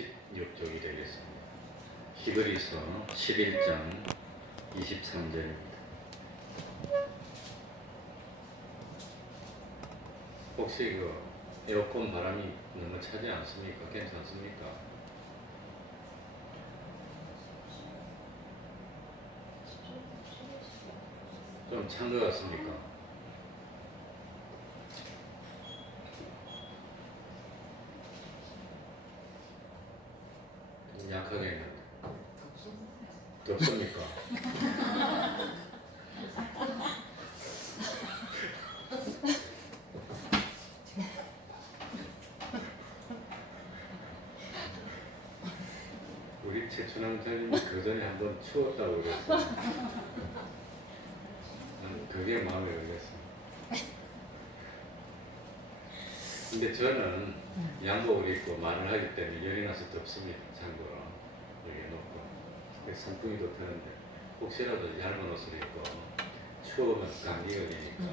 16쪽이 되겠습니다. 히브리서 11장 23절입니다. 혹시 에어컨 바람이 너무 차지 않습니까? 괜찮습니까? 좀 찬 것 같습니까? 좀 약하게 했는데. 덥습니까? 우리 최춘왕 장님이 그 전에 한번 추웠다고 그랬어요. 난 그게 마음에 걸렸어요. 근데 저는 양복을 입고 말을 하기 때문에 열이 나서 덥습니다. 참고로 여기 놓고 선풍기도 트는데 혹시라도 얇은 옷을 입고 추우면 감기 걸리니까.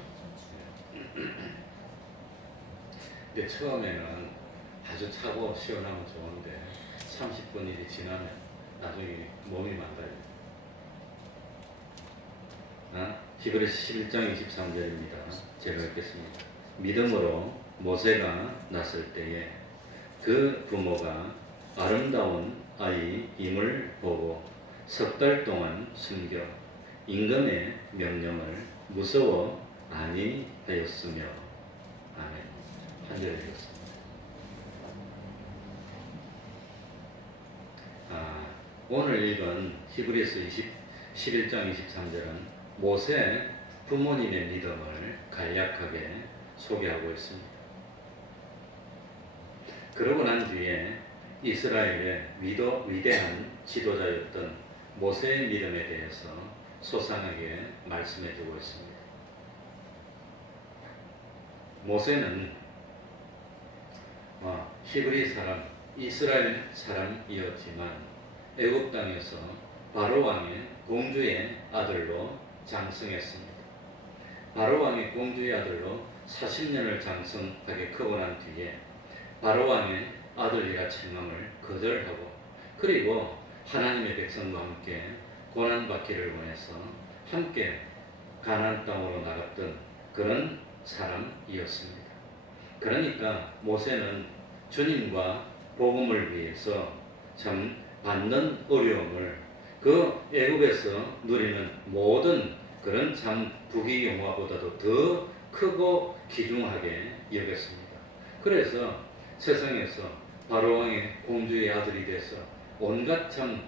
근데 처음에는 아주 차고 시원하면 좋은데 30분 일이 지나면 나중에 몸이 망가져요. 히브리서 11장 23절입니다. 제가 읽겠습니다. 믿음으로 모세가 났을 때에 그 부모가 아름다운 아이임을 보고 석 달 동안 숨겨 임금의 명령을 무서워 아니하였으며. 아멘. 한 절 읽겠습니다. 오늘 읽은 히브리서 11장 23절은 모세 부모님의 믿음을 간략하게 소개하고 있습니다. 그러고 난 뒤에 이스라엘의 위대한 지도자였던 모세의 믿음에 대해서 소상하게 말씀해 주고 있습니다. 모세는 히브리 사람, 이스라엘 사람이었지만 애굽 땅에서 바로 왕의 공주의 아들로 장성했습니다. 바로 왕의 공주의 아들로 40년을 장성하게 크고 난 뒤에 바로 왕의 아들이라 칭함을 거절하고 그리고 하나님의 백성과 함께 고난받기를 원해서 함께 가나안 땅으로 나갔던 그런 사람이었습니다. 그러니까 모세는 주님과 복음을 위해서 참 받는 어려움을 그 애굽에서 누리는 모든 그런 참 부귀영화보다도 더 크고 귀중하게 여겼습니다. 그래서 세상에서 바로왕의 공주의 아들이 돼서 온갖 참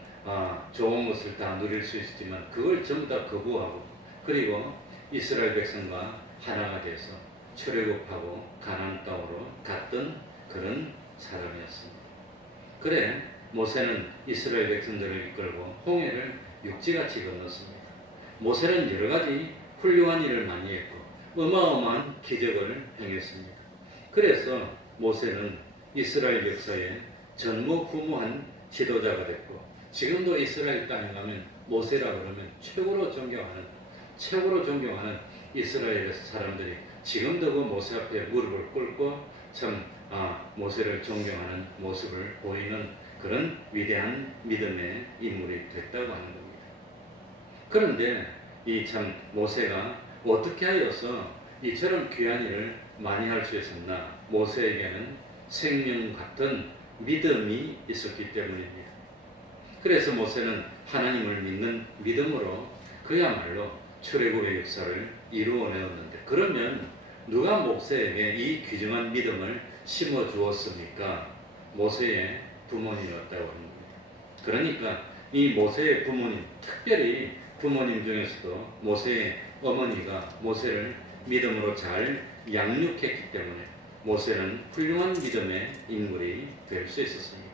좋은 것을 다 누릴 수 있었지만 그걸 전부 다 거부하고 그리고 이스라엘 백성과 하나가 돼서 출애굽하고 가나안 땅으로 갔던 그런 사람이었습니다. 그래 모세는 이스라엘 백성들을 이끌고 홍해를 육지같이 건넜습니다. 모세는 여러 가지 훌륭한 일을 많이 했고 어마어마한 기적을 행했습니다. 그래서 모세는 이스라엘 역사에 전무후무한 지도자가 됐고 지금도 이스라엘 땅에 가면 모세라 그러면 최고로 존경하는 이스라엘 사람들이 지금도 그 모세 앞에 무릎을 꿇고 참 모세를 존경하는 모습을 보이는 그런 위대한 믿음의 인물이 됐다고 하는 겁니다. 그런데 이 참 모세가 어떻게 하여서 이처럼 귀한 일을 많이 할 수 있었나? 모세에게는 생명 같은 믿음이 있었기 때문입니다. 그래서 모세는 하나님을 믿는 믿음으로 그야말로 출애굽의 역사를 이루어내었는데 그러면 누가 모세에게 이 귀중한 믿음을 심어 주었습니까? 모세의 부모님이었다고 합니다. 그러니까 이 모세의 부모님, 특별히 부모님 중에서도 모세의 어머니가 모세를 믿음으로 잘 양육했기 때문에 모세는 훌륭한 믿음의 인물이 될 수 있었습니다.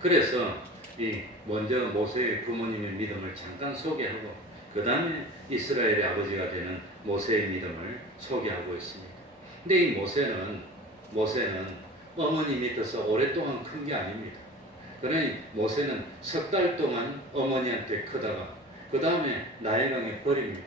그래서 먼저 모세의 부모님의 믿음을 잠깐 소개하고 그 다음에 이스라엘의 아버지가 되는 모세의 믿음을 소개하고 있습니다. 근데 이 모세는 어머니 밑에서 오랫동안 큰 게 아닙니다. 그러니 모세는 석 달 동안 어머니한테 크다가 그 다음에 나일강에 버립니다.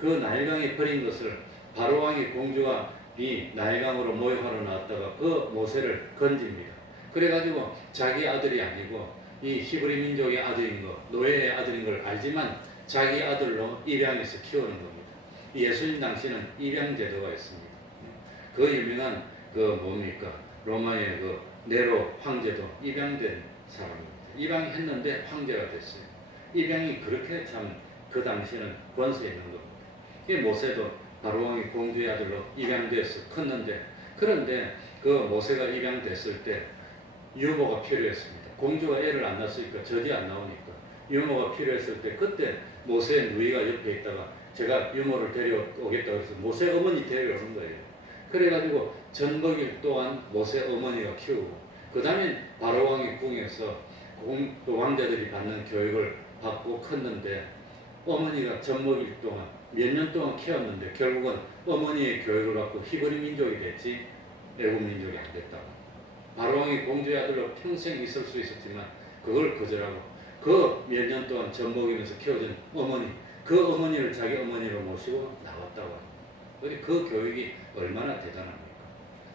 그 나일강에 버린 것을 바로왕의 공주가 이 나일강으로 모욕하러 나왔다가 그 모세를 건집니다. 그래가지고 자기 아들이 아니고 이 히브리 민족의 아들인 거, 노예의 아들인 걸 알지만 자기 아들로 입양해서 키우는 겁니다. 예수님 당시는 입양 제도가 있습니다. 그 유명한 그 뭡니까? 로마의 그 네로 황제도 입양된 사람입니다. 입양했는데 황제가 됐어요. 입양이 그렇게 참 그 당시에는 권세 있는 겁니다. 이 모세도 바로 왕의 공주의 아들로 입양돼서 컸는데, 그런데 그 모세가 입양됐을 때 유모가 필요했습니다. 공주가 애를 안 낳았으니까 젖이 안 나오니까 유모가 필요했을 때 그때 모세의 누이가 옆에 있다가 제가 유모를 데려오겠다 그래서 모세 어머니 데려오는 거예요. 그래가지고 젖 먹일 동안 모세 어머니가 키우고, 그 다음에 바로 왕의 궁에서 왕자들이 받는 교육을 받고 컸는데, 어머니가 젖 먹일 동안 몇 년 동안 키웠는데 결국은 어머니의 교육을 받고 히브리 민족이 됐지 애국 민족이 안 됐다고. 바로왕이 공주의 아들로 평생 있을 수 있었지만 그걸 거절하고 그 몇 년 동안 젖 먹이면서 키워준 어머니, 그 어머니를 자기 어머니로 모시고 나왔다고 합니다. 그 교육이 얼마나 대단합니까?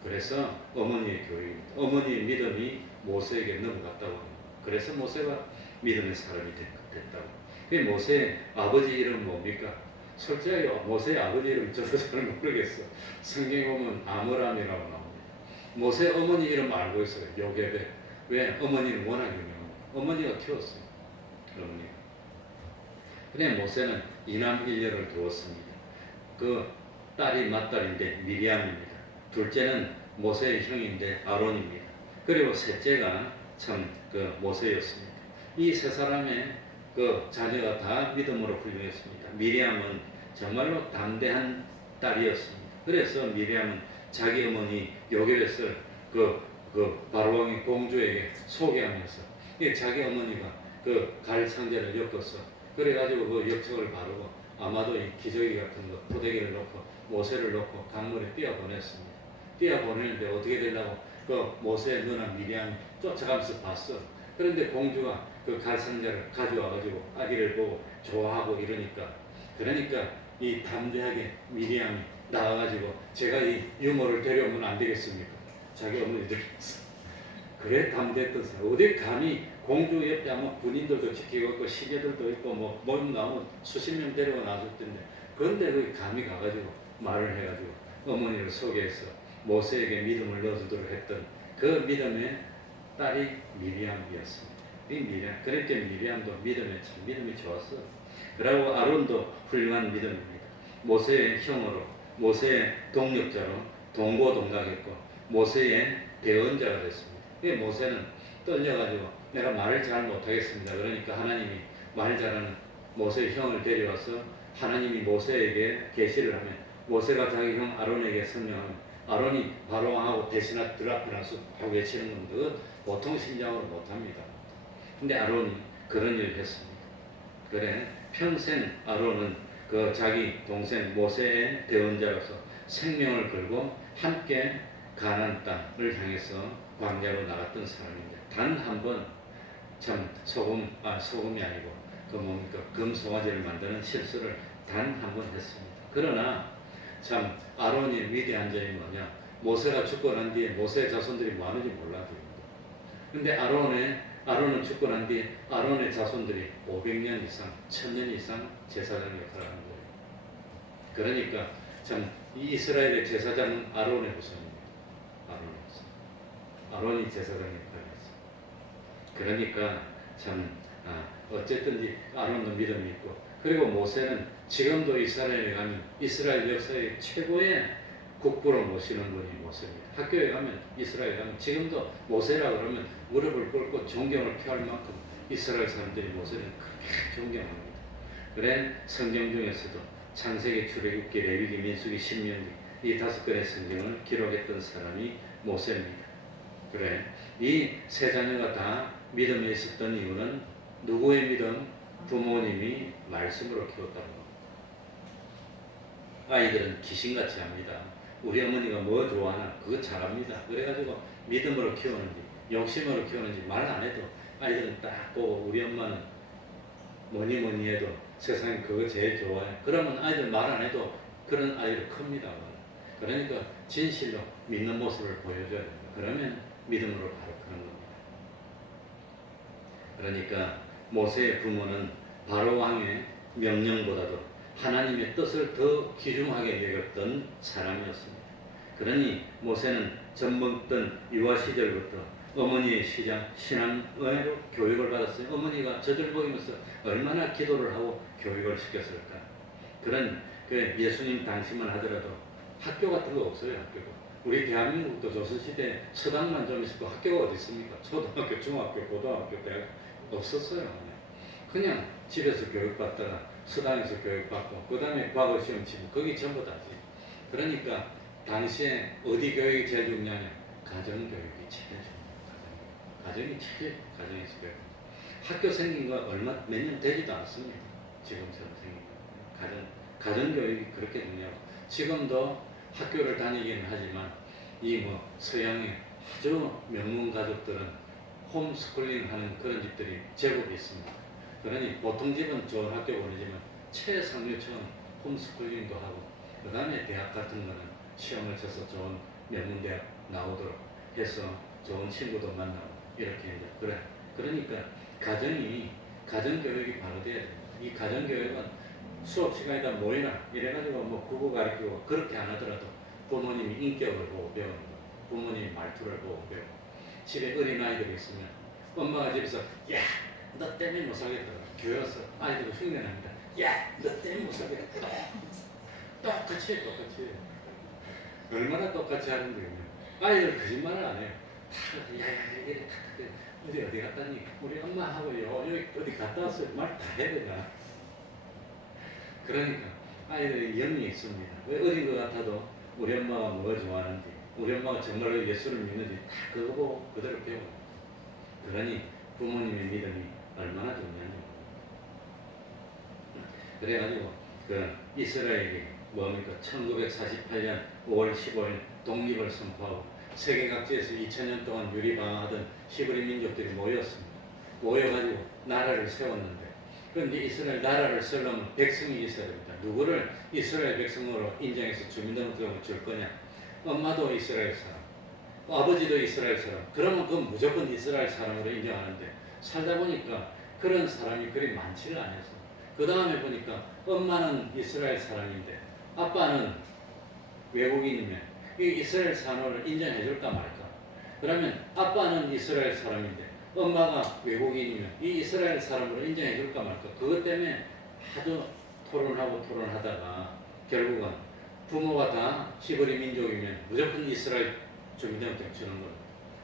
그래서 어머니의 교육입니다. 어머니의 믿음이 모세에게 넘어갔다고 합니다. 그래서 모세가 믿음의 사람이 됐다고. 모세의 아버지 이름 뭡니까? 솔직히 모세의 아버지 이름 저도 잘 모르겠어. 성경에 보면 아므람이라고 나옵니다. 모세 어머니 이름 알고 있어요. 요게벳. 왜? 어머니는 워낙 유명합니다. 어머니가 키웠어요. 어머니가. 그래 모세는 이남 일녀를 두었습니다. 그 딸이 맏딸인데 미리암입니다. 둘째는 모세의 형인데 아론입니다. 그리고 셋째가 참 그 모세였습니다. 이 세 사람의 그 자녀가 다 믿음으로 훌륭했습니다. 미리암은 정말로 담대한 딸이었습니다. 그래서 미리암은 자기 어머니 요게벳을 바로왕의 공주에게 소개하면서 자기 어머니가 그 갈 상자를 엮었어. 그래가지고 그 역청을 바르고 아마도 이 기저귀 같은 거 포대기를 넣고 모세를 넣고 강물에 뛰어 보냈습니다. 뛰어 보내는데 어떻게 되려고 그 모세의 누나 미리암이 쫓아가면서 봤어. 그런데 공주가 그 갈 상자를 가져와가지고 아기를 보고 좋아하고 이러니까, 그러니까 이 담대하게 미리암이 나와가지고 제가 이 유모를 데려오면 안 되겠습니까? 자기 어머니들이 그래 담대했던 사람. 어디 감히 공주 옆에 아마 군인들도 지키고 있고 시계들도 있고 뭐 모임 나오면 수십 명 데리고 나왔을 텐데, 그런데 그 감히 가가지고 말을 해가지고 어머니를 소개해서 모세에게 믿음을 넣어주도록 했던 그 믿음의 딸이 미리암이었습니다. 이 미리암, 그렇게 미리암도 믿음이 좋았어. 그리고 아론도 훌륭한 믿음입니다. 모세의 형으로, 모세의 동력자로 동고동락했고 모세의 대언자가 됐습니다. 모세는 떨려가지고 내가 말을 잘 못하겠습니다. 그러니까 하나님이 말 잘하는 모세의 형을 데려와서 하나님이 모세에게 계시를 하면 모세가 자기 형 아론에게 설명하면 아론이 바로왕하고 대신하 앞에 나서 하고 외치는 건데 보통 심장으로 못합니다. 근데 아론이 그런 일을 했습니다. 그래 평생 아론은 그 자기 동생 모세의 대언자로서 생명을 걸고 함께 가나안 땅을 향해서 광야로 나갔던 사람입니다. 단 한 번 참 소금이 아니고 그 뭡니까 금송아지를 만드는 실수를 단 한 번 했습니다. 그러나 참 아론의 위대한 점이 뭐냐, 모세가 죽고 난 뒤에 모세의 자손들이 뭐 하는지 몰라요. 근데 아론은 죽고 난 뒤에 아론의 자손들이 500년 이상, 1000년 이상 제사장 역할을 하는 거예요. 그러니까 참 이 이스라엘의 제사장은 아론의 후손입니다. 아론이 제사장 역할을 했어요. 그러니까 참 어쨌든지 아론도 믿음이 있고, 그리고 모세는 지금도 이스라엘에 가면 이스라엘 역사의 최고의 국부로 모시는 분이 모세입니다. 학교에 가면 이스라엘에 가면 지금도 모세라 그러면 무릎을 꿇고 존경을 표할 만큼 이스라엘 사람들이 모세를 그렇게 존경합니다. 그래 성경 중에서도 창세기, 출애굽기, 레위기, 민수기, 신명기 이 5권의 성경을 기록했던 사람이 모세입니다. 그래 이 세 자녀가 다 믿음에 있었던 이유는 누구의 믿음? 부모님이 말씀으로 키웠다는 겁니다. 아이들은 귀신같이 합니다. 우리 어머니가 뭐 좋아하나 그거 잘합니다. 그래가지고 믿음으로 키우는지 욕심으로 키우는지 말 안 해도 아이들은 딱 보고 우리 엄마는 뭐니 해도 세상에 그거 제일 좋아해. 그러면 아이들 말 안 해도 그런 아이를 큽니다. 그러니까 진실로 믿는 모습을 보여줘야 됩니다. 그러면 믿음으로 바로 크는 겁니다. 그러니까 모세의 부모는 바로 왕의 명령보다도 하나님의 뜻을 더 귀중하게 여겼던 사람이었습니다. 그러니 모세는 젖먹던 유아 시절부터 어머니의 신앙으로 교육을 받았어요. 어머니가 젖을 먹이면서 얼마나 기도를 하고 교육을 시켰을까. 그런 그 예수님 당시만 하더라도 학교 같은 거 없어요. 학교가. 우리 대한민국도 조선시대 서당만 좀 있었고 학교가 어디 있습니까? 초등학교, 중학교, 고등학교, 대학 없었어요. 그냥 집에서 교육받다가 서당에서 교육받고 그 다음에 과거 시험 치고 거기 전부 다지. 그러니까 당시에 어디 교육이 제일 중요하냐? 가정교육이 제일 중요해요. 가정이 제일 가정에서 교육. 학교 생긴 거 몇 년 되지도 않습니다. 지금처럼 생긴 거. 가정교육이 그렇게 중요하고 지금도 학교를 다니기는 하지만 이 뭐 서양의 아주 명문 가족들은 홈스쿨링 하는 그런 집들이 제법 있습니다. 그러니 보통 집은 좋은 학교 보내지만 최상류처럼 홈스쿨링도 하고 그 다음에 대학 같은 거는 시험을 쳐서 좋은 명문대학 나오도록 해서 좋은 친구도 만나고 이렇게 이제 그래. 그러니까 가정교육이 바로 돼야 됩니다. 이 가정교육은 수업 시간에다 모이나 이래가지고 뭐 국어 가르치고 그렇게 안 하더라도 부모님이 인격을 보고 배우는 거, 부모님 말투를 보고 배우고 집에 어린 아이들이 있으면 엄마가 집에서 야, 너 때문에 못 살겠다. 교회 와서 아이들을 흉내납니다. 야, 너 때문에 못 살겠다. 똑같이 해. 얼마나 똑같이 하는데요. 아이들 거짓말을 안 해요. 이래 어디 갔다니? 우리 엄마하고요. 여기 어디 갔다 왔어요. 말 다 해야 되나? 그러니까 아이들이 영이 있습니다. 왜 어린 것 같아도 우리 엄마가 뭘 좋아하는지, 우리 엄마가 정말로 예수를 믿는지 다 그거 보고 그대로 배워요. 그러니 부모님의 믿음이 얼마나 중요한지. 그래가지고 그 이스라엘이 뭡니까? 1948년 5월 15일 독립을 선포하고 세계 각지에서 2000년 동안 유리방황하던 히브리 민족들이 모였습니다. 모여가지고 나라를 세웠는데 그런데 이스라엘 나라를 세우려면 백성이 있어야 됩니다. 누구를 이스라엘 백성으로 인정해서 주민등록증을 줄 거냐? 엄마도 이스라엘 사람, 아버지도 이스라엘 사람. 그러면 그건 무조건 이스라엘 사람으로 인정하는데 살다 보니까 그런 사람이 그리 많지를 않아서 그 다음에 보니까 엄마는 이스라엘 사람인데 아빠는 외국인이면 이 이스라엘 사람을 인정해 줄까 말까? 그러면 아빠는 이스라엘 사람인데 엄마가 외국인이면 이 이스라엘 사람으로 인정해 줄까 말까? 그것 때문에 아주 토론하다가 결국은 부모가 다 히브리 민족이면 무조건 이스라엘 주민등록증 주는 거예요.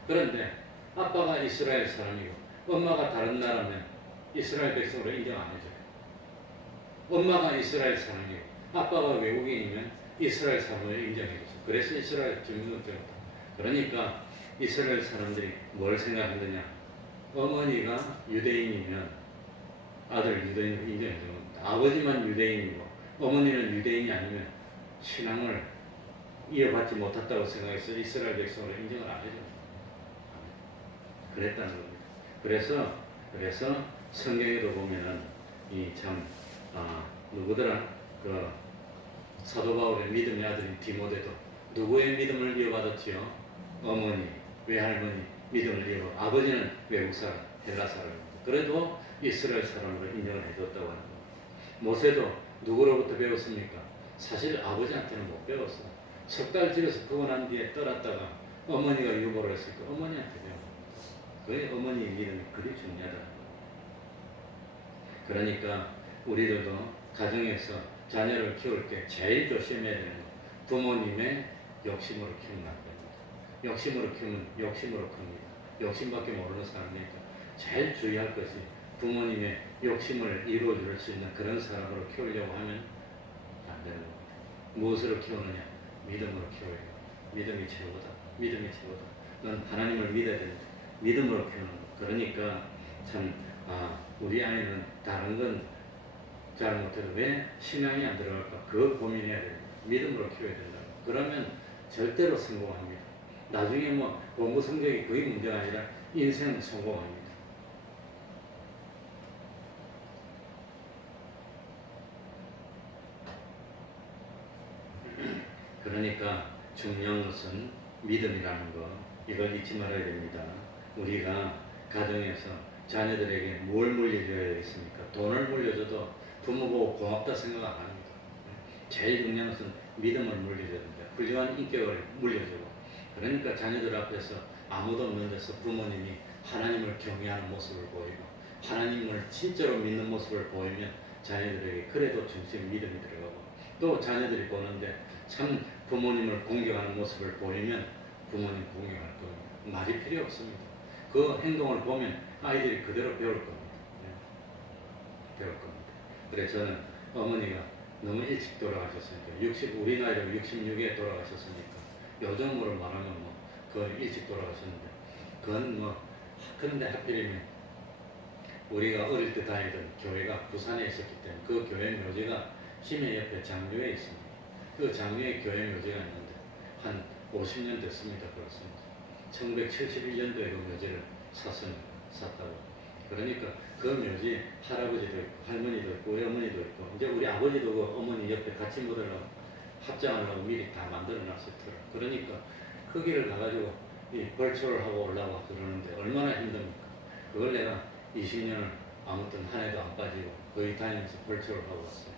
그런데 아빠가 이스라엘 사람이고 엄마가 다른 나라면 이스라엘 백성으로 인정 안 해줘요. 엄마가 이스라엘 사람이고 아빠가 외국인이면 이스라엘 사람으로 인정해줘서 그래서 이스라엘 주민등록증을. 그러니까 이스라엘 사람들이 뭘 생각하느냐? 어머니가 유대인이면 아들 유대인으로 인정해주는 겁니다. 아버지만 유대인이고 어머니는 유대인이 아니면 신앙을 이어받지 못했다고 생각해서 이스라엘 백성으로 인정을 안 해줍니다. 그랬다는 겁니다. 그래서 성경에도 보면은 이 참 누구더라? 그 사도 바울의 믿음의 아들인 디모데도 누구의 믿음을 이어받았지요? 어머니, 외할머니 믿음을 이어받고 아버지는 외국 사람, 헬라 사람입니다. 그래도 이스라엘 사람으로 인정을 해줬다고 하는 겁니다. 모세도 누구로부터 배웠습니까? 사실 아버지한테는 못 배웠어요. 석 달 집에서 구원한 뒤에 떠났다가 어머니가 유보를 했으니까 어머니한테 배웠습니다. 그게 어머니의 믿음이 그리 중요하다는 거예요. 그러니까 우리들도 가정에서 자녀를 키울 때 제일 조심해야 되는 건 부모님의 욕심으로 키우면 안 됩니다. 욕심으로 키우면 욕심으로 큽니다. 욕심밖에 모르는 사람이니까 제일 주의할 것이 부모님의 욕심을 이루어줄 수 있는 그런 사람으로 키우려고 하면 안 되는 겁니다. 무엇으로 키우느냐? 믿음으로 키워야 돼요. 믿음이 최고다. 믿음이 최고다. 넌 하나님을 믿어야 된다. 믿음으로 키우는 거. 그러니까 참 우리 아이는 다른 건 잘 못해도 왜 신앙이 안 들어갈까? 그걸 고민해야 됩니다. 믿음으로 키워야 된다. 그러면 절대로 성공합니다. 나중에 뭐 공부 성적이 거의 문제가 아니라 인생은 성공합니다. 그러니까 중요한 것은 믿음이라는 거, 이걸 잊지 말아야 됩니다. 우리가 가정에서 자녀들에게 뭘 물려줘야 되겠습니까? 돈을 물려줘도 부모 보고 고맙다 생각 안 합니다. 제일 중요한 것은 믿음을 물려줘야 됩니다. 훌륭한 인격을 물려주고, 그러니까 자녀들 앞에서 아무도 없는 데서 부모님이 하나님을 경외하는 모습을 보이고 하나님을 진짜로 믿는 모습을 보이면 자녀들에게 그래도 중심에 믿음이 들어가고, 또 자녀들이 보는데 참 부모님을 공경하는 모습을 보이면 부모님 공경할 겁니다. 말이 필요 없습니다. 그 행동을 보면 아이들이 그대로 배울 겁니다. 배울 겁니다. 그래서 저는 어머니가 너무 일찍 돌아가셨으니까, 우리 나이로 66에 돌아가셨으니까, 요즘으로 말하면 그 일찍 돌아가셨는데, 그건 그런데 하필이면 우리가 어릴 때 다니던 교회가 부산에 있었기 때문에 그 교회 묘지가 심해 옆에 장류에 있습니다. 그 장류에 교회 묘지가 있는데 한 50년 됐습니다. 그렇습니다. 1971년도에 그 묘지를 샀다고. 그러니까 그 묘지에 할아버지도 있고 할머니도 있고 우리 어머니도 있고, 이제 우리 아버지도 그 어머니 옆에 같이 묻으려고 합장하려고 미리 다 만들어 놨었더라. 그러니까 거기를 가가지고 이 벌초를 하고 올라와 그러는데 얼마나 힘듭니까? 그걸 내가 20년을 아무튼 한 해도 안 빠지고 거의 다니면서 벌초를 하고 왔어요.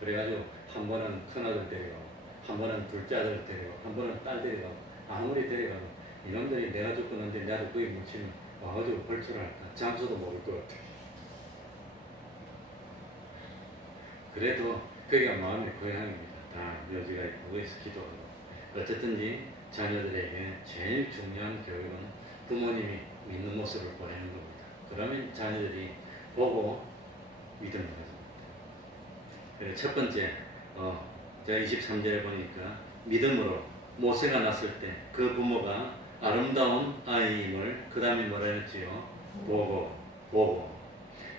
그래가지고 한 번은 큰아들 데려가고, 한 번은 둘째 아들 데려가고, 한 번은 딸 데려가고, 아무리 데려가고 이놈들이 내가 죽었는데 나도 거기 묻히면 와가지고 벌초를 할까? 장소도 모를 것 같아. 그래도 거기가 마음의 고향입니다. 다 묘지가 있고 거기서 기도하고. 어쨌든지 자녀들에게 제일 중요한 교육은 부모님이 믿는 모습을 보내는 겁니다. 그러면 자녀들이 보고 믿음을 가집니다. 첫 번째, 제가 23절에 보니까 믿음으로 모세가 났을 때 그 부모가 아름다운 아이임을 그 다음에 뭐라 했지요? 보고.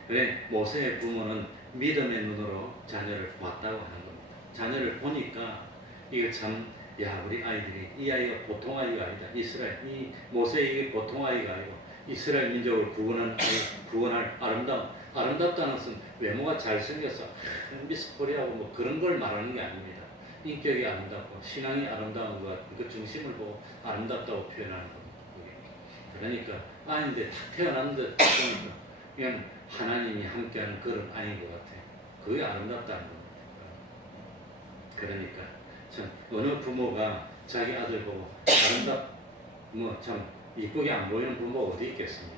그래, 모세의 부모는 믿음의 눈으로 자녀를 봤다고 하는 겁니다. 자녀를 보니까 이게 참, 우리 아이들이, 이 아이가 보통 아이가 아니다. 이 모세 이게 보통 아이가 아니고 이스라엘 민족을 구원할 아름답다는 것은 외모가 잘생겨서 미스 코리아고 그런 걸 말하는 게 아닙니다. 인격이 아름답고 신앙이 아름다운 것 같은 그 중심을 보고 아름답다고 표현하는 겁니다. 그러니까 아이인데 탁 태어났는데 보니까 그냥 하나님이 함께하는 그런 아이인 것 같아요. 그게 아름답다는 겁니다. 그러니까 참 어느 부모가 자기 아들 보고 참 이쁘게 안 보이는 부모가 어디 있겠습니까?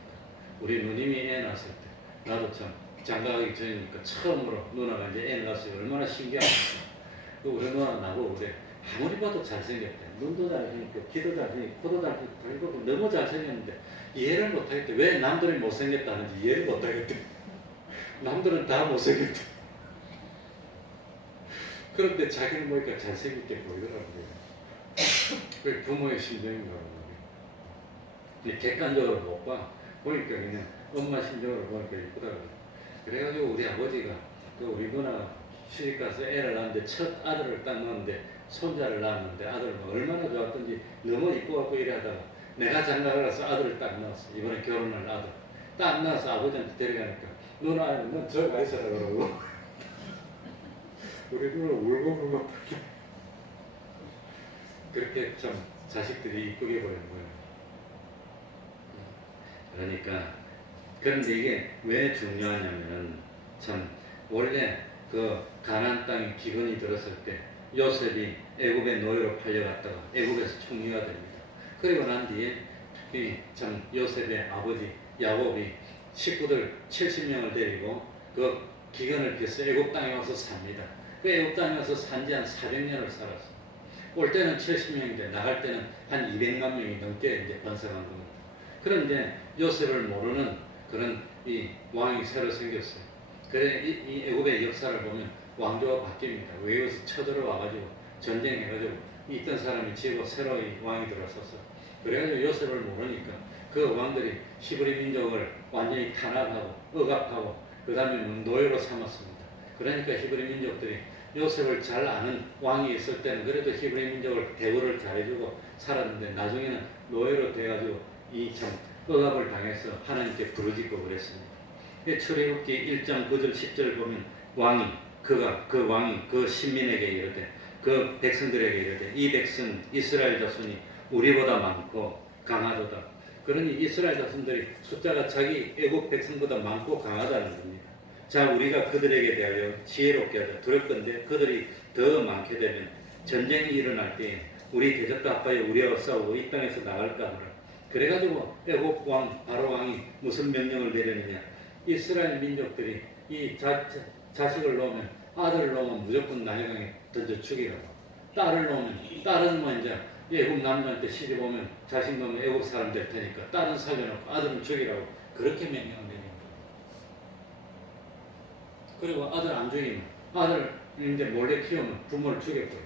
우리 누님이 애 낳았을 때 나도 참 장가가기 전이니까 처음으로 누나가 이제 애 낳았을 때 얼마나 신기합니까? 우리 누나 나보고 그래, 아무리 봐도 잘생겼대. 눈도 잘생겼고 귀도 잘생겼고 코도 잘생겼고 너무 잘생겼는데 이해를 못하겠대. 왜 남들이 못생겼다는지 이해를 못하겠대. 남들은 다 못생겼대. 그런데 자기는 보니까 잘생겼게 보이더라고요. 그 부모의 심정인가 봐요. 객관적으로 못 봐. 보니까 그냥 엄마 심정으로 보니까 이쁘더라고요. 그래가지고 우리 아버지가 우리 누나가 시집가서 애를 낳았는데 첫 아들을 딱 낳았는데 손자를 낳았는데 아들을 얼마나 좋았던지 너무 이뻐갖고 이래 하다가 내가 장가를 가서 아들을 딱 낳았어. 이번에 결혼할 아들 딱 낳아서 아버지한테 데려가니까 누나는 넌 저가 있어라 그러고 우리 누나 울고불고 그렇게 참 자식들이 이쁘게 보이는 거예요. 그러니까 그런데 이게 왜 중요하냐면은 참 원래 그 가나안 땅에 기근이 들었을 때 요셉이 애굽의 노예로 팔려갔다가 애굽에서 총리가 됩니다. 그리고 난 뒤에 참 요셉의 아버지 야곱이 식구들 70명을 데리고 그 기근을 피해서 애굽 땅에 와서 삽니다. 그 애굽 땅에 와서 산지 한 400년을 살았어. 올 때는 70명인데 나갈 때는 한 200만 명이 넘게 이제 번성한 겁니다. 그런데 요셉을 모르는 그런 이 왕이 새로 생겼어요. 그래 이 애굽의 역사를 보면 왕조가 바뀝니다. 외국에서 쳐들어와가지고 전쟁해가지고 있던 사람이 지고 새로 이 왕이 들어서서 그래가지고 요셉을 모르니까 그 왕들이 히브리 민족을 완전히 탄압하고 억압하고 그 다음에 노예로 삼았습니다. 그러니까 히브리 민족들이 요셉을 잘 아는 왕이 있을 때는 그래도 히브리 민족을 대우를 잘해주고 살았는데 나중에는 노예로 돼가지고 이 참 억압을 당해서 하나님께 부르짖고 그랬습니다. 출애굽기 1장 9절 10절 보면 그 왕이 그 신민에게 이르되 그 백성들에게 이르되 이 백성 이스라엘 자손이 우리보다 많고 강하도다. 그러니 이스라엘 자손들이 숫자가 자기 애국 백성보다 많고 강하다는 겁니다. 자, 우리가 그들에게 대하여 지혜롭게 하자. 두렵건대 그들이 더 많게 되면 전쟁이 일어날 때 우리 대적과 합하여 우리와 싸우고 이 땅에서 나갈까 하노라. 그래가지고 애국 왕 바로 왕이 무슨 명령을 내렸느냐. 이스라엘 민족들이 이 자식을 놓으면 아들을 놓으면 무조건 나일강에 던져 죽이라고. 딸을 놓으면 딸은 뭐 이제 애국 남자한테 시집 오면 자식 놓으면 애국 사람 될 테니까 딸은 살려놓고 아들은 죽이라고 그렇게 명령을 내린 거예요. 그리고 아들 안 죽이면 아들 이제 몰래 키우면 부모를 죽였고요.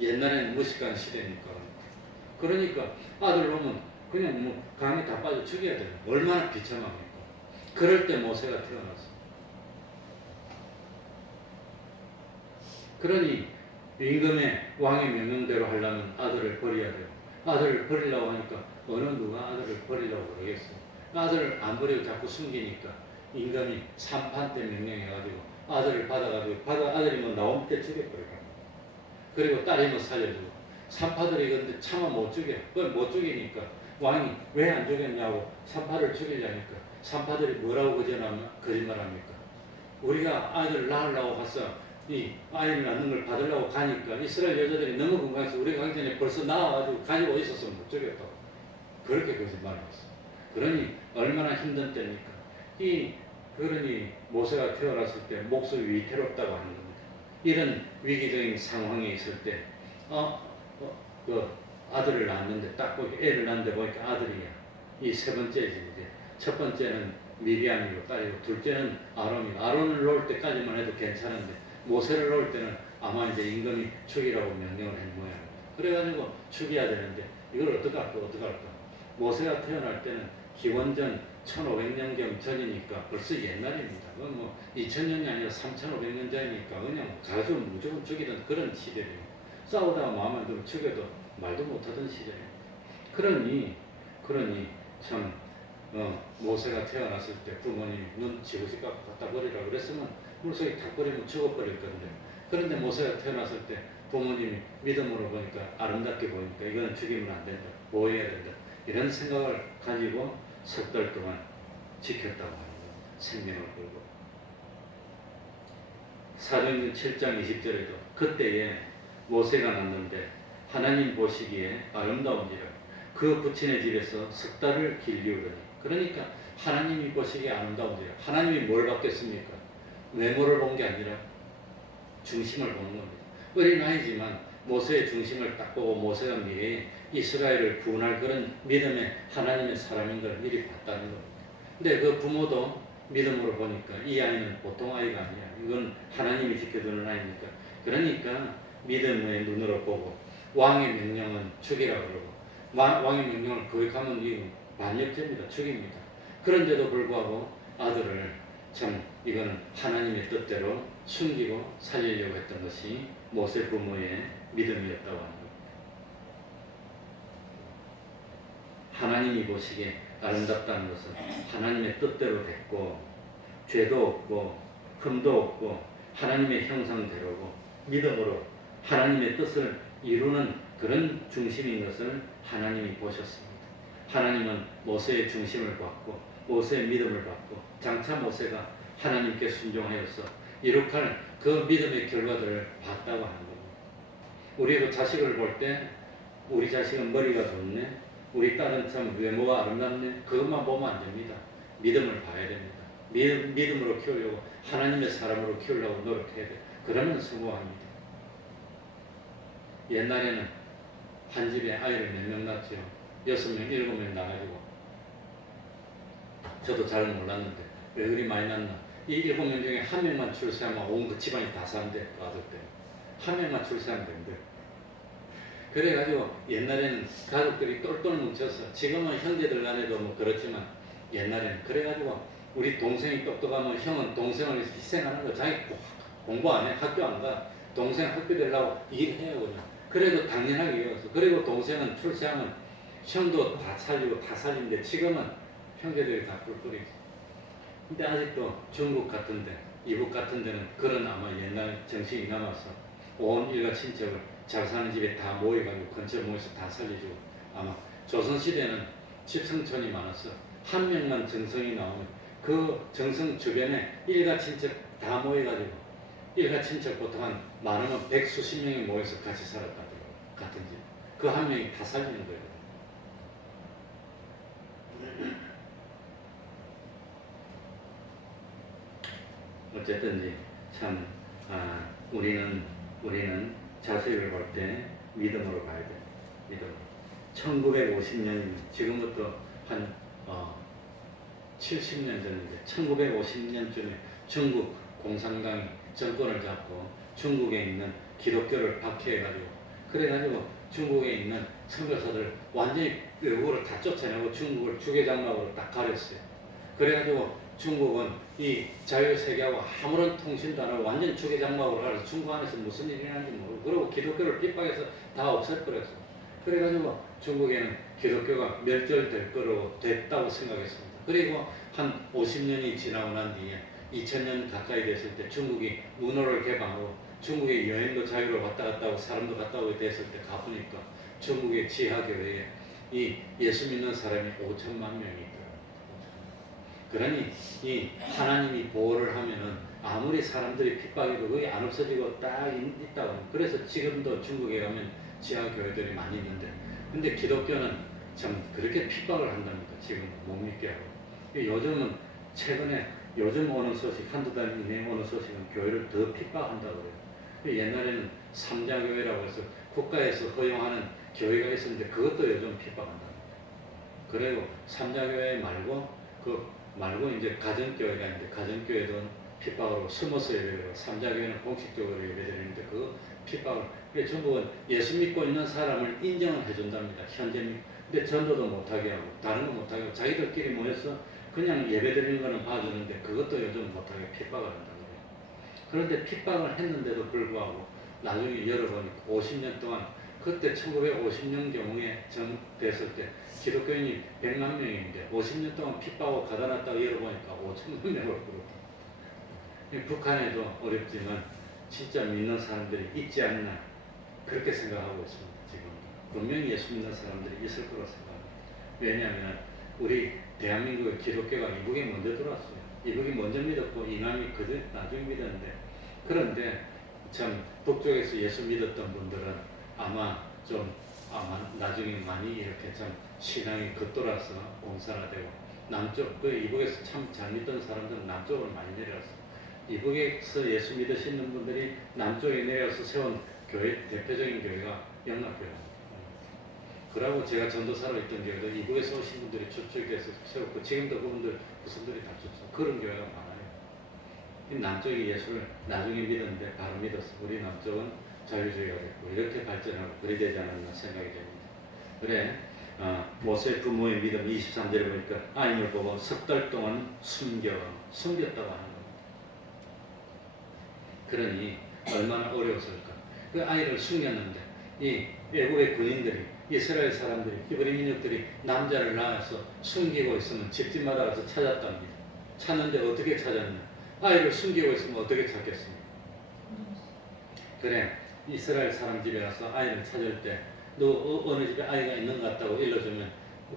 옛날에는 무식한 시대니까. 그러니까 아들 놓으면 그냥 뭐 강에 다 빠져 죽여야 돼요. 얼마나 비참합니까? 그럴 때 모세가 태어났어. 그러니 임금의 왕의 명령대로 하려면 아들을 버려야 돼요. 아들을 버리려고 하니까 어느 누가 아들을 버리려고 그러겠어. 아들을 안 버리고 자꾸 숨기니까 임금이 삼판 때 명령해가지고 아들을 받아가지고 아들이면 나온 때 죽여버려요. 그리고 딸이면 살려주고 삼파들이 근데 차마 못 죽여. 그걸 못 죽이니까 왕이 왜 안 죽였냐고 삼파를 죽이려니까 삼파들이 뭐라고 거짓말합니까? 우리가 아이를 낳으려고 가서 이 아이를 낳는 걸 받으려고 가니까 이스라엘 여자들이 너무 건강해서 우리가 가기 전에 벌써 나와가지고 가지고 있었으면 못 죽였다고 그렇게 거짓말을 했어. 그러니 얼마나 힘든 때입니까? 그러니 모세가 태어났을 때 목숨이 위태롭다고 하는 겁니다. 이런 위기적인 상황에 있을 때 그 아들을 낳았는데 딱 보니까 애를 낳는데 보니까 아들이야. 이 세 번째지 이제. 첫 번째는 미리암이고 딸이고 둘째는 아론이고 아론을 놓을 때까지만 해도 괜찮은데 모세를 놓을 때는 아마 이제 임금이 죽이라고 명령을 한 모양입니다. 그래가지고 죽여야 되는데 이걸 어떡할까. 모세가 태어날 때는 기원전 1500년경 전이니까 벌써 옛날입니다. 그건 뭐 2000년이 아니라 3500년 전이니까 그냥 가서 무조건 죽이던 그런 시대예요. 싸우다가 마음에 들어 죽여도 말도 못하던 시절이에요. 그러니 참 모세가 태어났을 때 부모님이 눈 지그시 갖다 버리라 그랬으면 물속에 탁 버리면 죽어버릴 건데 그런데 모세가 태어났을 때 부모님이 믿음으로 보니까 아름답게 보니까 이거는 죽이면 안 된다. 보호해야 된다. 이런 생각을 가지고 석 달 동안 지켰다고 합니다. 생명을 걸고. 사도행전 7장 20절에도 그때에 모세가 났는데 하나님 보시기에 아름다운지라 그 부친의 집에서 석 달을 길리우더니 그러니까 하나님이 보시기에 아름다운지라 하나님이 뭘 받겠습니까? 외모를 본 게 아니라 중심을 보는 겁니다. 어린아이지만 모세의 중심을 딱 보고 모세가 미래에 이스라엘을 구원할 그런 믿음의 하나님의 사람인 걸 미리 봤다는 겁니다. 근데 그 부모도 믿음으로 보니까 이 아이는 보통 아이가 아니야. 이건 하나님이 지켜주는 아이니까. 그러니까 믿음의 눈으로 보고 왕의 명령은 죽이라 그러고 왕의 명령을 거역하면 이 반역죄입니다. 죽입니다. 그런데도 불구하고 아들을 참 이거는 하나님의 뜻대로 숨기고 살리려고 했던 것이 모세 부모의 믿음이었다고 합니다. 하나님이 보시기에 아름답다는 것은 하나님의 뜻대로 됐고 죄도 없고 흠도 없고 하나님의 형상대로고 믿음으로 하나님의 뜻을 이루는 그런 중심인 것을 하나님이 보셨습니다. 하나님은 모세의 중심을 받고 모세의 믿음을 받고 장차 모세가 하나님께 순종하여서 이룩할 그 믿음의 결과들을 봤다고 하는 겁니다. 우리도 자식을 볼 때 우리 자식은 머리가 좋네, 우리 딸은 참 외모가 아름답네, 그것만 보면 안 됩니다. 믿음을 봐야 됩니다. 믿음으로 키우려고 하나님의 사람으로 키우려고 노력해야 돼. 그러면 성공합니다. 옛날에는 한 집에 아이를 몇 명 낳지요? 6명, 7명 낳아가지고 저도 잘 몰랐는데 왜 그리 많이 낳나? 이 7명 중에 한 명만 출세하면 온 그 집안이 다 산대. 그 아들 때 한 명만 출세하면 된대. 그래가지고 옛날에는 가족들이 똘똘 뭉쳐서 지금은 형제들 간에도 뭐 그렇지만 옛날에는 그래가지고 우리 동생이 똑똑하면 형은 동생을 희생하는 거. 자기 공부 안 해, 학교 안 가, 동생 학교 되려고 일해요 그냥. 그래도 당연하게 이어서. 그리고 동생은 출세하면 형도 다 살리고 다 살리는데 지금은 형제들이 다 뿔뿔이. 근데 아직도 중국 같은데, 이북 같은 데는 그런 아마 옛날 정신이 남아서 온 일가 친척을 잘 사는 집에 다 모여가지고 근처 모여서 다 살려주고, 아마 조선시대는 집성촌이 많았어. 한 명만 정성이 나오면 그 정성 주변에 일가 친척 다 모여가지고 일가 친척 보통 한 많으면 백수십 명이 모여서 같이 살았다고 같은 집. 그 한 명이 다 살리는 거예요. 어쨌든지 참 우리는 자세를 볼 때 믿음으로 가야 돼. 믿음. 1950년 지금부터 한 70년 전인데 1950년쯤에 중국 공산당이 정권을 잡고 중국에 있는 기독교를 박해해가지고 그래가지고 중국에 있는 선교사들 완전히 외국으로 다 쫓아내고 중국을 주계장막으로 딱 가렸어요. 그래가지고 중국은 이 자유세계하고 아무런 통신도 안 하고 완전 주계장막으로 가서 중국 안에서 무슨 일이 일어나는지 모르고 그리고 기독교를 핍박해서 다 없애버렸어. 그래가지고 중국에는 기독교가 멸절될 거로 됐다고 생각했습니다. 그리고 한 50년이 지나고 난 뒤에 2000년 가까이 됐을 때 중국이 문호를 개방하고 중국의 여행도 자유로 왔다 갔다 하고 사람도 갔다 오게 됐을 때 가보니까 중국의 지하교회에 이 예수 믿는 사람이 5천만 명이 있더라고요. 그러니 이 하나님이 보호를 하면은 아무리 사람들이 핍박해도 그게 안 없어지고 딱 있다고. 그래서 지금도 중국에 가면 지하교회들이 많이 있는데 근데 기독교는 참 그렇게 핍박을 한답니다. 지금 못 믿게 하고. 요즘은 최근에 요즘 오는 소식 한두 달 이내에 오는 소식은 교회를 더 핍박한다고 그래요. 옛날에는 삼자교회라고 해서 국가에서 허용하는 교회가 있었는데 그것도 요즘 핍박한다. 그리고 삼자교회 말고 이제 가정교회가 있는데 가정교회도 핍박으로 숨어서 예배를 삼자교회는 공식적으로 예배드리는데 그 핍박을 중국은 예수 믿고 있는 사람을 인정을 해준답니다. 현재 근데 전도도 못하게 하고 다른 거 못하게 하고 자기들끼리 모여서 그냥 예배드리는 거는 봐주는데 그것도 요즘 못하게 핍박을 한다고 해요. 그런데 핍박을 했는데도 불구하고 나중에 열어보니까 50년 동안 그때 1950년 경우에 됐을 때 기독교인이 100만 명인데 50년 동안 핍박하고 가다놨다가 열어보니까 5천만 명을 그렇다. 북한에도 어렵지만 진짜 믿는 사람들이 있지 않나 그렇게 생각하고 있습니다. 지금 분명히 예수 믿는 사람들이 있을 거라고 생각합니다. 왜냐하면 우리 대한민국의 기독교가 이북에 먼저 들어왔어요. 이북이 먼저 믿었고 이남이 나중에 믿었는데 그런데 참 북쪽에서 예수 믿었던 분들은 아마 나중에 많이 이렇게 참 신앙이 겉돌아서 공산화되고 남쪽 이북에서 참 잘 믿던 사람들은 남쪽으로 많이 내려왔어요. 이북에서 예수 믿으시는 분들이 남쪽에 내려와서 세운 교회 대표적인 교회가 영락교회입니다. 그러고 제가 전도사로 있던 교회도 이북에서 오신 분들이 주축해서 세웠고 지금도 그분들 구성들이 다 주축 그런 교회가 많아요. 남쪽이 예수를 나중에 믿었는데 바로 믿었어. 우리 남쪽은 자유주의가 됐고 이렇게 발전하고 그리 되지 않았나 생각이 됩니다. 그래 모세 부모의 믿음 23절에 보니까 아임을 보고 석 달 동안 숨겼다고 하는 겁니다. 그러니 얼마나 어려웠을까. 그 아이를 숨겼는데 이 애국의 군인들이 이스라엘 사람들이 히브리 민족들이 남자를 낳아서 숨기고 있으면 집집마다 가서 찾았답니다. 찾는데 어떻게 찾았냐. 아이를 숨기고 있으면 어떻게 찾겠습니까? 그래 이스라엘 사람 집에 가서 아이를 찾을 때 너 어느 집에 아이가 있는 것 같다고 일러주면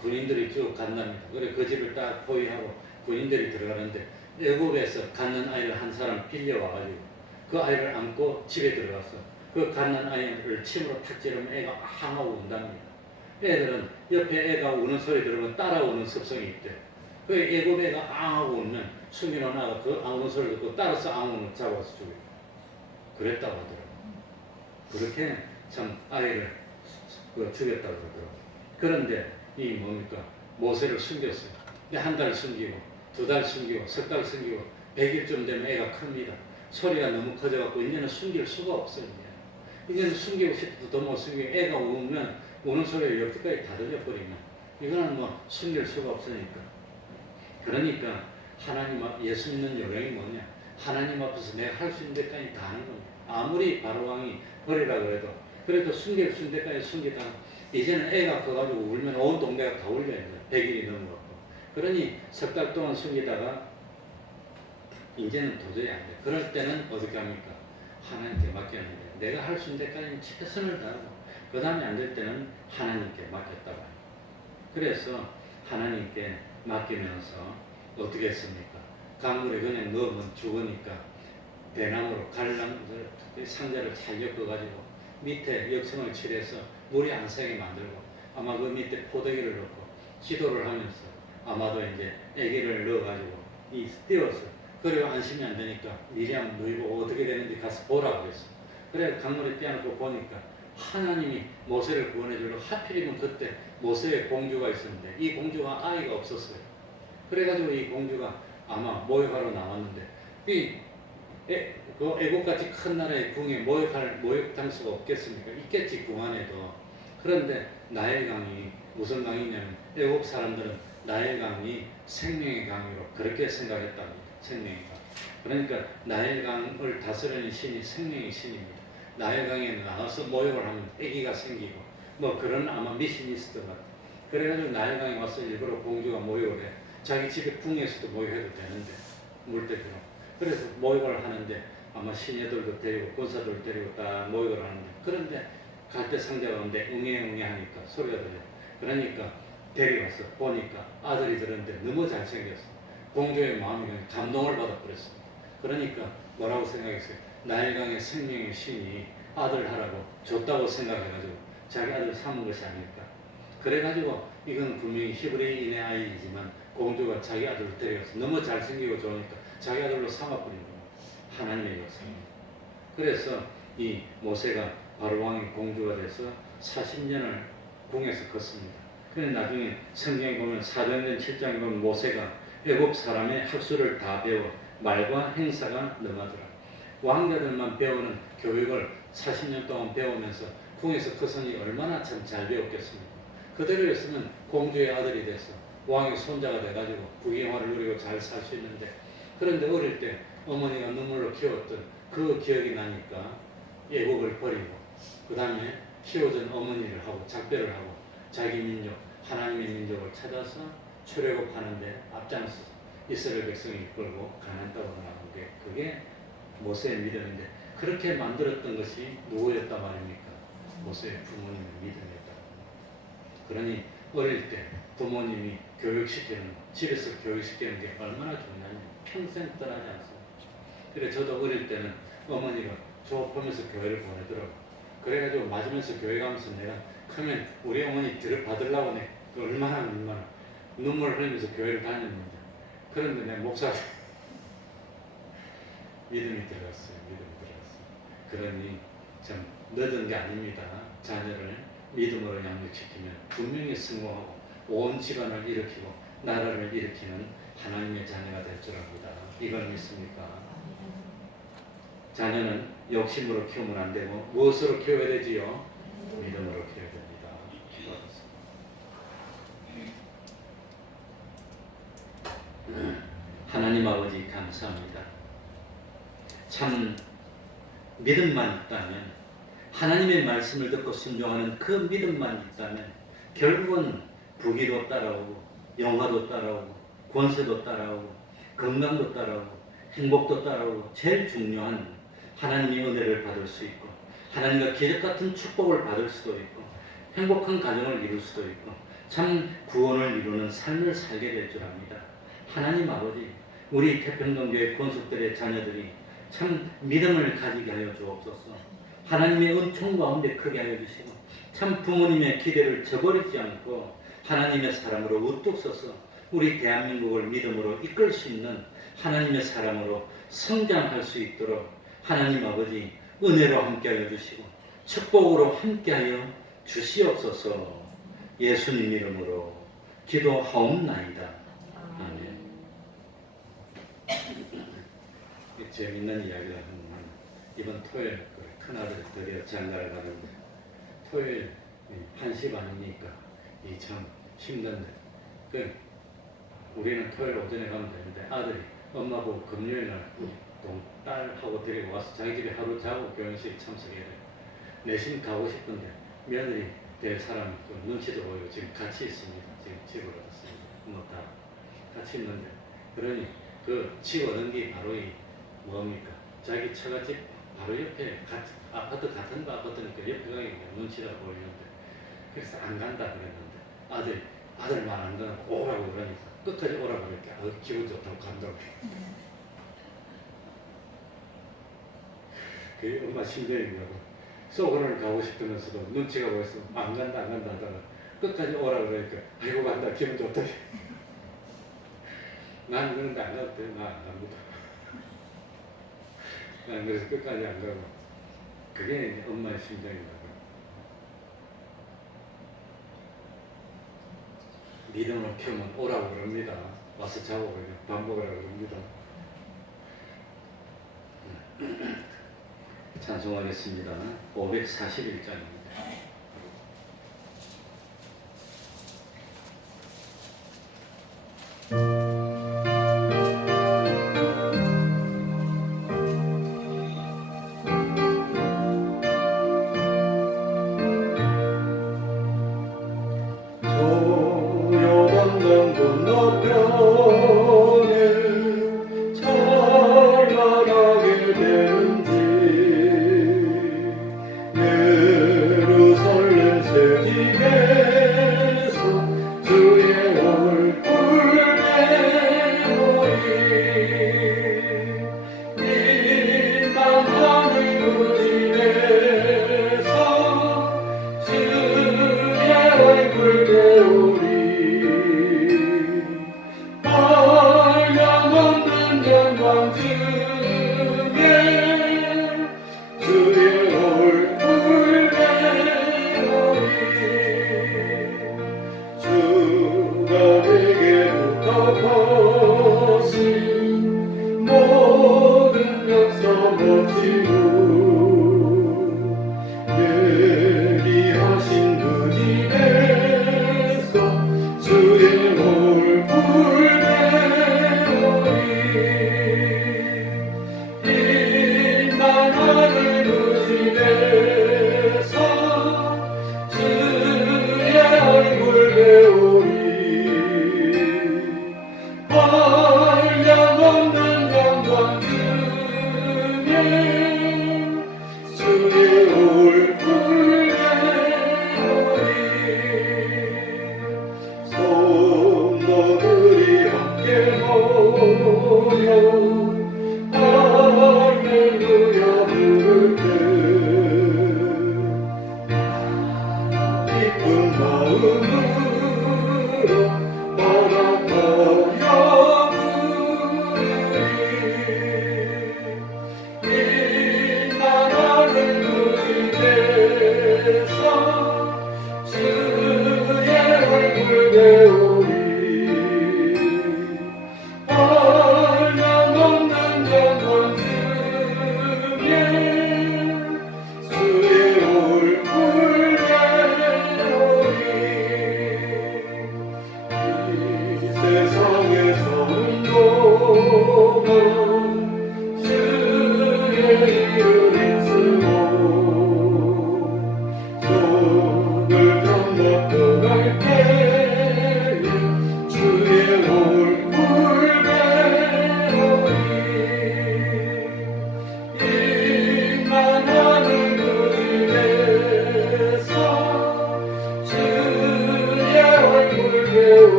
군인들이 쭉 간답니다. 그래 그 집을 딱 포위하고 군인들이 들어가는데 애국에서 갖는 아이를 한 사람 빌려와가지고 그 아이를 안고 집에 들어가서 그 갖는 아이를 침으로 탁 찌르면 애가 앙하고 운답니다. 애들은 옆에 애가 우는 소리 들으면 따라오는 습성이 있대. 그 애국 애가 앙하고 울면 숨겨놓은 아가 그 앙우는 소리 듣고 따라서 앙우는 잡아서 죽여요. 그랬다고 하더라고요. 그렇게 참 아이를 죽였다고 그러더라고요. 그런데 이 뭡니까? 모세를 숨겼어요. 한 달 숨기고, 2달 숨기고, 3달 숨기고, 100일쯤 되면 애가 큽니다. 소리가 너무 커져갖고 이제는 숨길 수가 없어요. 이제는 숨기고 싶어도 더 못 숨기고 애가 우면 우는 소리가 옆까지 다 들려버리면 이거는 뭐 숨길 수가 없으니까. 그러니까 하나님 예수 믿는 요령이 뭐냐? 하나님 앞에서 내가 할 수 있는 데까지 다 하는 겁니다. 아무리 바로왕이 버리라 그래도 숨길 수 있는 데까지 숨기다가 이제는 애가 커가지고 울면 온 동네가 다 울려요. 100일이 넘어갖고. 그러니 석 달 동안 숨기다가 이제는 도저히 안 돼. 그럴 때는 어떻게 합니까? 하나님께 맡겼는데 내가 할 수 있는 데까지는 최선을 다하고 그 다음에 안 될 때는 하나님께 맡겼다고 해요. 그래서 하나님께 맡기면서 어떻게 했습니까? 강물에 그냥 넣으면 죽으니까 대나무로 상자를 잘 엮어가지고 밑에 역청을 칠해서 물이 안 새게 만들고 아마 그 밑에 포대기를 넣고 기도를 하면서 아마도 이제 애기를 넣어가지고 띄웠어요. 그리고 안심이 안 되니까 미리암 너희 보고 어떻게 되는지 가서 보라고 그랬어. 그래 강물에 띄워놓고 보니까 하나님이 모세를 구원해 주려 하필이면 그때 모세의 공주가 있었는데 이 공주가 아이가 없었어요. 그래가지고 이 공주가 아마 모욕하러 나왔는데 그 애국같이 큰 나라의 궁에 모욕 장수가 없겠습니까? 있겠지 궁 안에도. 그런데 나일강이 무슨 강이냐면 애국 사람들은 나일강이 생명의 강으로 그렇게 생각했답니다. 생명의 강. 그러니까 나일강을 다스리는 신이 생명의 신입니다. 나일강에 나가서 모욕을 하면 아기가 생기고 뭐 그런 아마 미신이 있었던 것 같아요. 그래가지고 나일강에 와서 일부러 공주가 모욕을 해. 자기 집에 궁에서도 모욕해도 되는데 물때기로. 그래서 모욕을 하는데 아마 시녀들도 데리고 군사들 데리고 딱 모욕을 하는데 그런데 갈대 상자 가운데 웅해웅해 하니까 소리가 들려. 그러니까 데려가서 보니까 아들이 들었는데 너무 잘생겼어. 공주의 마음이 그냥 감동을 받아버렸어. 그러니까 뭐라고 생각했어요? 나일강의 생명의 신이 아들 하라고 줬다고 생각해가지고 자기 아들 삼은 것이 아닐까. 그래가지고 이건 분명히 히브리인의 아이이지만 공주가 자기 아들을 데려가서 너무 잘생기고 좋으니까 자기 아들로 삼아버린 거예요. 하나님의 역사입니다. 그래서 이 모세가 바로 왕의 공주가 돼서 40년을 궁에서 컸습니다. 그런데 나중에 성경에 보면 사도행전 7장에 보면 모세가 애굽 사람의 학술을 다 배워 말과 행사가 능하더라. 왕자들만 배우는 교육을 40년 동안 배우면서 궁에서 컸으니 얼마나 참 잘 배웠겠습니까? 그대로였으면 공주의 아들이 돼서 왕의 손자가 돼가지고 부귀영화를 누리고 잘 살 수 있는데 그런데 어릴 때 어머니가 눈물로 키웠던 그 기억이 나니까 애국을 버리고 그 다음에 키워준 어머니를 하고 작별을 하고 자기 민족 하나님의 민족을 찾아서 출애굽하는데 앞장서 이스라엘 백성이 이끌고 가나안 땅으로 나간 게 그게 모세의 믿음인데 그렇게 만들었던 것이 누구였단 말입니까? 모세의 부모님의 믿음이었다. 그러니 어릴 때 부모님이 교육시키는 집에서 교육시키는 게 얼마나 중요한지 평생 떠나지 않습니다. 그래서 저도 어릴 때는 어머니가 졸업하면서 교회를 보내더라고. 그래가지고 맞으면서 교회 가면서 내가 크면 우리 어머니 들을 받으려고 내 얼마나 눈물을 흘리면서 교회를 다녔는데 그런데 내 목사 믿음이 들어갔어요. 믿음이 들어갔어요. 그러니 참 늦은 게 아닙니다. 자녀를 믿음으로 양육시키면 분명히 성공하고 온 집안을 일으키고 나라를 일으키는 하나님의 자녀가 될 줄 압니다. 이걸 믿습니까? 자녀는 욕심으로 키우면 안 되고 무엇으로 키워야 되지요? 믿음으로 키워야 됩니다. 하나님 아버지 감사합니다. 참 믿음만 있다면 하나님의 말씀을 듣고 순종하는 그 믿음만 있다면 결국은 부귀도 따라오고 영화도 따라오고 권세도 따라오고 건강도 따라오고 행복도 따라오고 제일 중요한 하나님의 은혜를 받을 수 있고 하나님과 기적같은 축복을 받을 수도 있고 행복한 가정을 이룰 수도 있고 참 구원을 이루는 삶을 살게 될 줄 압니다. 하나님 아버지 우리 태평동교회 권속들의 자녀들이 참 믿음을 가지게 하여 주옵소서. 하나님의 은총 가운데 크게 하여 주시고 참 부모님의 기대를 저버리지 않고 하나님의 사람으로 우뚝 서서 우리 대한민국을 믿음으로 이끌 수 있는 하나님의 사람으로 성장할 수 있도록 하나님 아버지 은혜로 함께하여 주시고 축복으로 함께하여 주시옵소서. 예수님 이름으로 기도하옵나이다. 아멘. 재밌는 이야기를 하면 이번 토요일 큰아들 드디어 장가를 가는데 토요일 1시 반이니까 이 참 힘든데 우리는 토요일 오전에 가면 되는데 아들이 엄마 보고 금요일 날 딸하고 데리고 와서 자기 집에 하루 자고 교양식에 참석해야 돼. 내심 가고 싶은데 며느리 될 사람이 좀 눈치도 보이고 지금 같이 있습니다. 지금 집을 얻었습니다. 뭐 다 같이 있는데 그러니 그 집 얻은 게 바로 이 뭡니까? 자기 처갓집 바로 옆에 아파트 같은 거 아파트니까 옆에 가니까 눈치가 보이는데 그래서 안 간다 그랬는데 아들 아들만 안 가면 오라고 그러니까 끝까지 오라고 그러니까 기분 좋다고 간다고. 그게 엄마 심정이라고. 속으로는 가고 싶으면서도 눈치가 보여서 안 간다 하다가 끝까지 오라고 그러니까 아이고 간다 기분 좋다. 난 그런데 안 가도 돼. 나 안 갑니다. 난 그래서 끝까지 안 가고. 그게 엄마의 심정이라고. 믿음을 키우면 오라고 그럽니다. 와서 자고 그냥 반복하라고 그럽니다. 찬송하겠습니다. 541장입니다.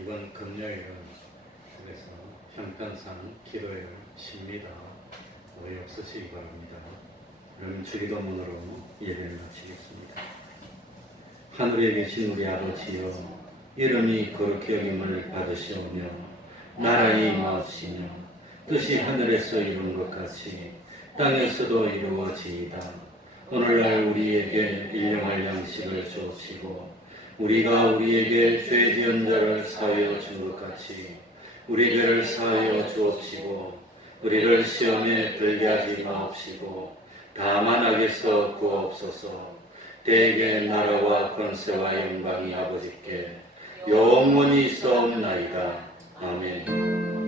이번 금요일은 그래서 형편상 기도회를 쉽니다. 오해 없으시기 바랍니다. 그럼 주기도문으로 예배를 마치겠습니다. 하늘에 계신 우리 아버지여, 이름이 거룩히 여김을 받으시오며 나라의 임하옵시며 뜻이 하늘에서 이룬 것 같이 땅에서도 이루어지이다. 오늘날 우리에게 일용할 양식을 주옵시고 우리가 우리에게 죄 지은 자를 사하여 준 것 같이 우리 죄를 사하여 주옵시고 우리를 시험에 들게 하지 마옵시고 다만 악에서 구하옵소서. 대개 나라와 권세와 영광이 아버지께 영원히 있사옵나이다. 아멘.